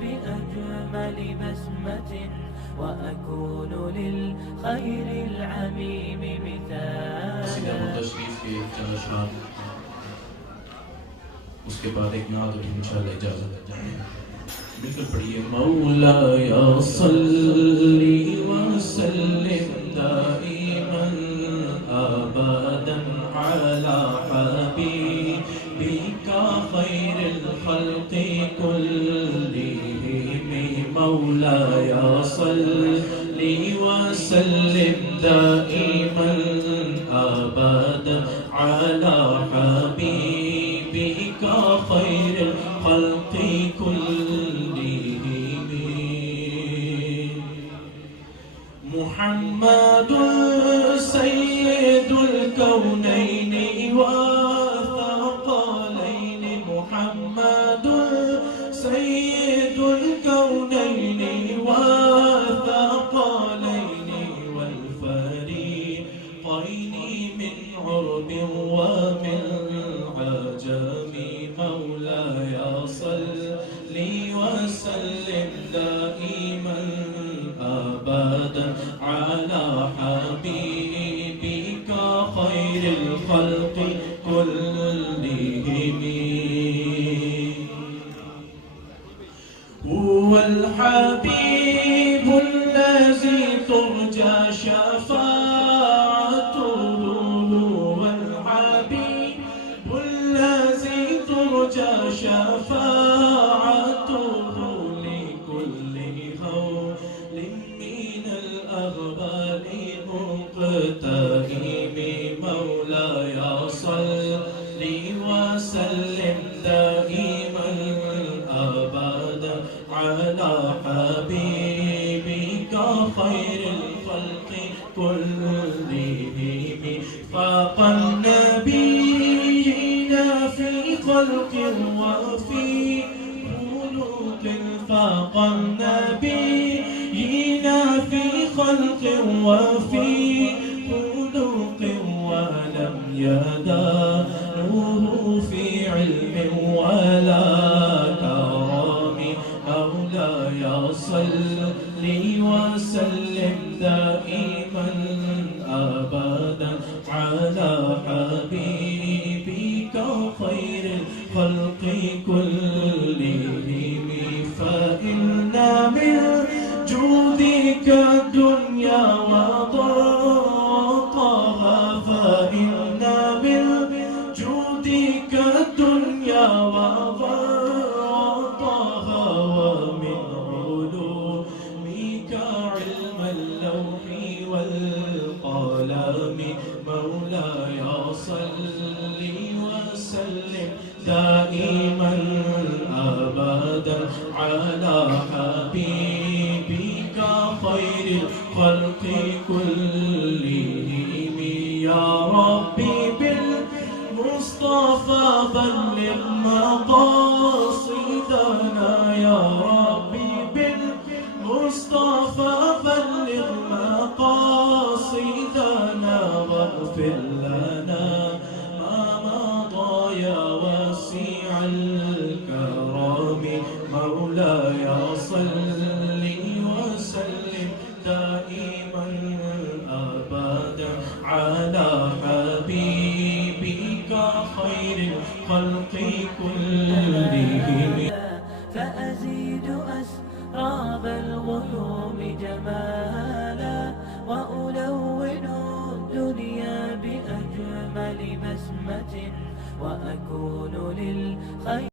بأجمل بسمة وأكون للخير العميم مثالا. तशरीफ के चंद अशरार उसके बाद एक नात और इंशाअल्लाह इजाज़त है जाने बिल्कुल पढ़िए। मौलाया सल्ली व सल्लिम दाइमन अबदन अला हबीबिका खैरिल खल्क़ि कुल्लिहिम। मौलाया सल्ली व सल्लिम दाइमन अबदन अला हबीबिका खैरिल खल्क़ि कुल्लिहिम। मुहम्मदुन सय्यिदुल कौनैनि व थक़लैनि। मुहम्मदुन सय्यिदुल कौनैनि व थक़लैनि वल फरीक़ैनि मिन उर्ब व मिन अजम। मौलाया सल्ली व सल्लिम दाइमन अबदन अला हबीबिका खैरिल खल्क़ि कुल्लिहिम। हुवल हबीबुल लज़ी तुरजा शफ़ाअतुहु। हुवल हबीबुल लज़ी तुरजा शफ़ाअतुहु लिकुल्लि हौलिन मिनल अग़वालि मुक़तहिम। मौलाया सल्ली व सल्लिम दाइमन अबदन अला हबीबिका खैरिल खल्क़ि कुल्लिहिम। फ़ाक़न नबिय्यीना फ़ी ख़ल्क़िन व फ़ी ख़ुलुक़िन। फ़ाक़न नबिय्यीना फ़ी ख़ल्क़िन व फ़ी ख़ुलुक़िन व लम यदानुहु फ़ी इल्मिन वला करम। मौलाया सल्ली व सल्लिम दाइमन अबदन अला हबीबिका खैरिल खल्क़ि कुल्लिहिम। फ़इन्न मिन जूदिक दुन्या व ضاقها। فإن من جودك الدنيا وضاقها ومن علومك علم اللوح والقلم। مولاي صل وسلم دائما أبدا على حبيبك خير الخلق كلهم. يا ربي بالمصطفى بلغ مقاصدنا. يا ربي بالمصطفى بلغ مقاصدنا واغفر لنا ما مضى يا واسع الكرم. مولاي صل وسلم دائما أبدا على حبيبك خير الخلق كلهم. فأزيد أسراب الغيوم جمالا وألون الدنيا بأجمل بسمة وأكون للخير